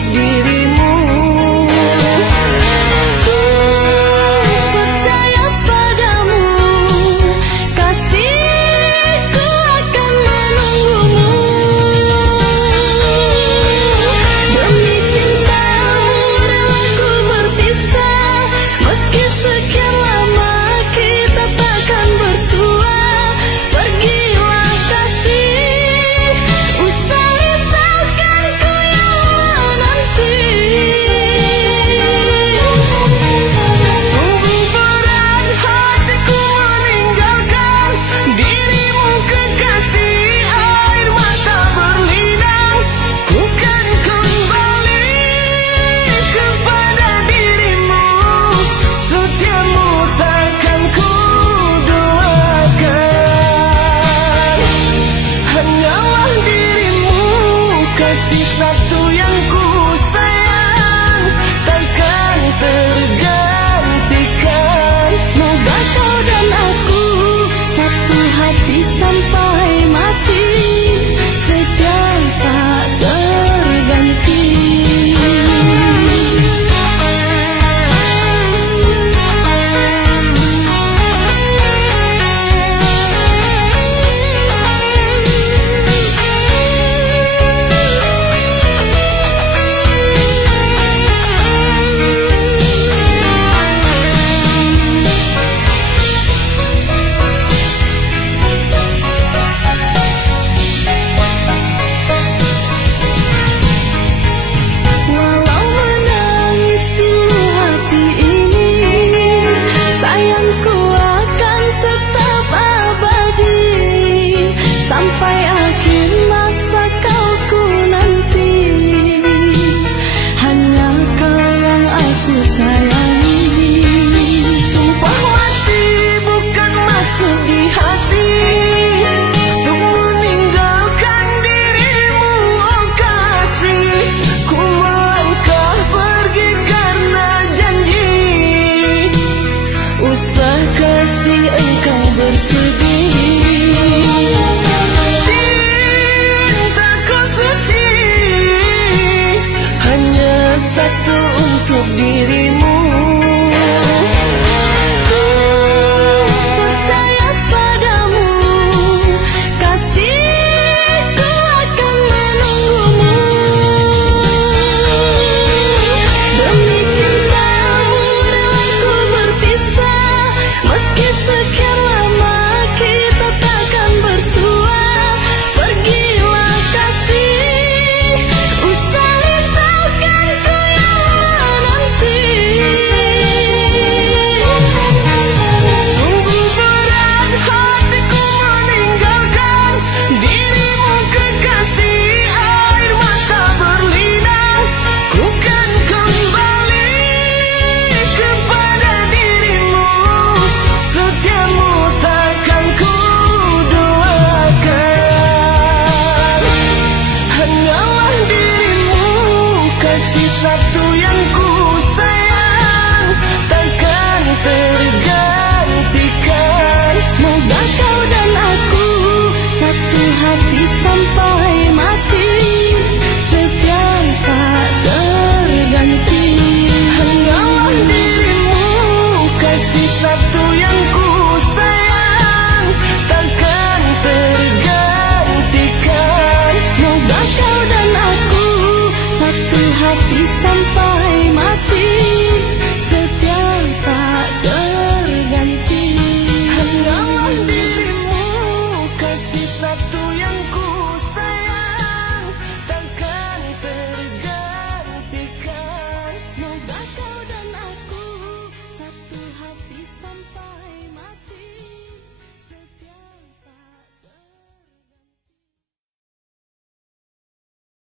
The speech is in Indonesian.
untuk dirimu. Kasih satu yang ku sayang takkan tergantikan. Semoga kau dan aku satu hati sampai mati, setia tak terganti. Usah kasih engkau bersedih, cintaku suci hanya satu untuk dirimu. Ku percaya padamu, kasihku akan menunggumu. Demi cintamu rela ku berpisah, meski sekian lama kita takkan bersua. Pergilah kasih, usah risaukan ku yang nanti. Sungguh berat hatiku meninggalkan dirimu kekasih, air mata berlinang. Ku kan kembali kepada dirimu, setiamu takkan ku duakan. Hanyalah dirimu, kasih satu yang ku sayang takkan tergantikan. Semoga kau dan aku satu hati sama.